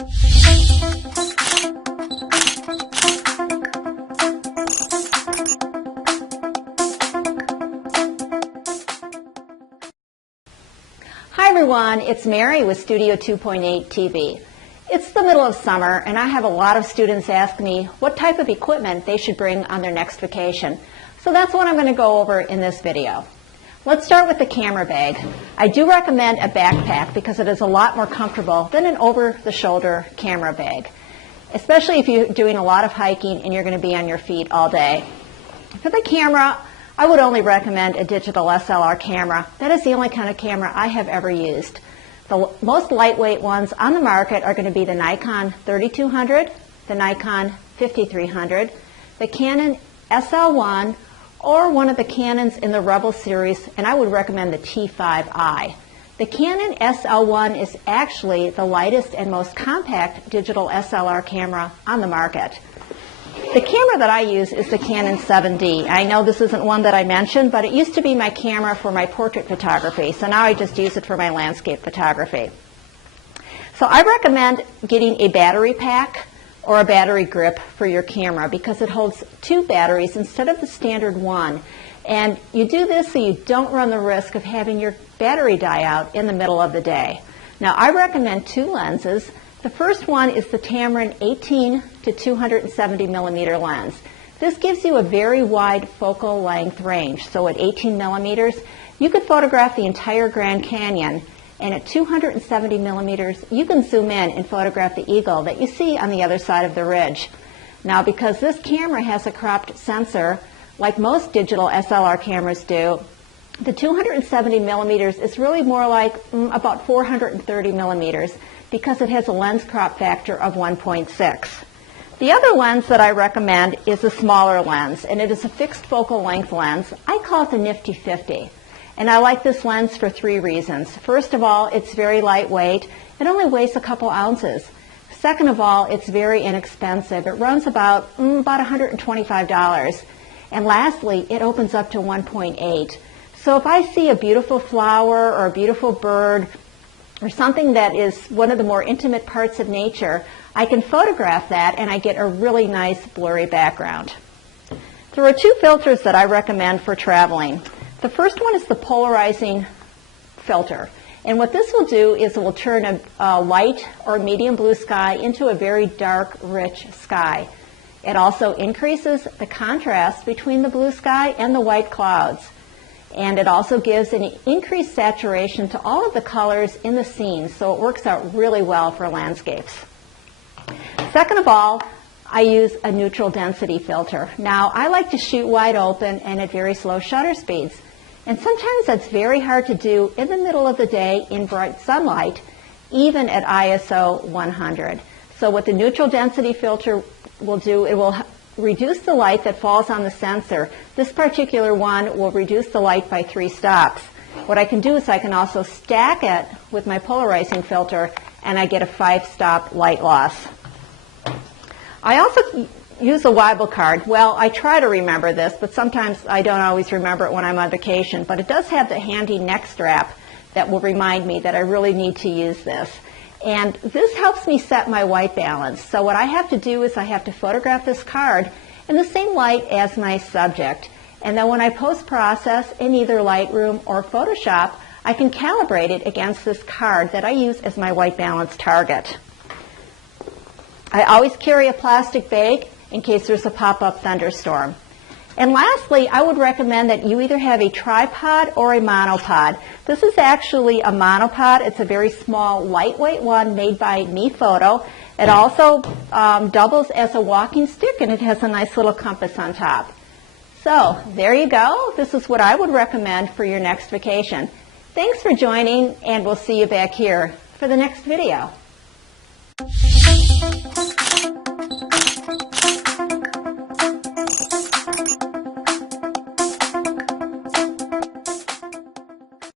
Hi everyone, it's Mary with Studio 2.8 TV. It's the middle of summer and I have a lot of students ask me what type of equipment they should bring on their next vacation. So that's what I'm going to go over in this video. Let's start with the camera bag. I do recommend a backpack because it is a lot more comfortable than an over-the-shoulder camera bag, especially if you're doing a lot of hiking and you're going to be on your feet all day. For the camera, I would only recommend a digital SLR camera. That is the only kind of camera I have ever used. The most lightweight ones on the market are going to be the Nikon 3200, the Nikon 5300, the Canon SL1, or one of the Canons in the Rebel series, and I would recommend the T5i. The Canon SL1 is actually the lightest and most compact digital SLR camera on the market. The camera that I use is the Canon 7D. I know this isn't one that I mentioned, but it used to be my camera for my portrait photography, so now I just use it for my landscape photography. So I recommend getting a battery pack or a battery grip for your camera because it holds 2 batteries instead of the standard one. And you do this so you don't run the risk of having your battery die out in the middle of the day. Now I recommend 2 lenses. The first one is the Tamron 18 to 270 millimeter lens. This gives you a very wide focal length range. So at 18 millimeters, you could photograph the entire Grand Canyon, and at 270 millimeters, you can zoom in and photograph the eagle that you see on the other side of the ridge. Now, because this camera has a cropped sensor, like most digital SLR cameras do, the 270 millimeters is really more like about 430 millimeters because it has a lens crop factor of 1.6. The other lens that I recommend is a smaller lens, and it is a fixed focal length lens. I call it the Nifty 50. And I like this lens for 3 reasons. First of all, it's very lightweight. It only weighs a couple ounces. Second of all, it's very inexpensive. It runs about $125. And lastly, it opens up to 1.8. So if I see a beautiful flower or a beautiful bird or something that is one of the more intimate parts of nature, I can photograph that and I get a really nice blurry background. There are 2 filters that I recommend for traveling. The first one is the polarizing filter. And what this will do is it will turn a light or medium blue sky into a very dark, rich sky. It also increases the contrast between the blue sky and the white clouds. And it also gives an increased saturation to all of the colors in the scene, so it works out really well for landscapes. Second of all, I use a neutral density filter. Now, I like to shoot wide open and at very slow shutter speeds. And sometimes that's very hard to do in the middle of the day in bright sunlight, even at ISO 100. So what the neutral density filter will do, it will reduce the light that falls on the sensor. This particular one will reduce the light by 3 stops. What I can do is I can also stack it with my polarizing filter and I get a 5-stop light loss. I also use a Weibull card. Well, I try to remember this, but sometimes I don't always remember it when I'm on vacation, but it does have the handy neck strap that will remind me that I really need to use this. And this helps me set my white balance. So what I have to do is I have to photograph this card in the same light as my subject. And then when I post-process in either Lightroom or Photoshop, I can calibrate it against this card that I use as my white balance target. I always carry a plastic bag in case there's a pop-up thunderstorm. And lastly, I would recommend that you either have a tripod or a monopod. This is actually a monopod. It's a very small, lightweight one made by Me Photo. It also doubles as a walking stick, and it has a nice little compass on top. So there you go. This is what I would recommend for your next vacation. Thanks for joining, and we'll see you back here for the next video.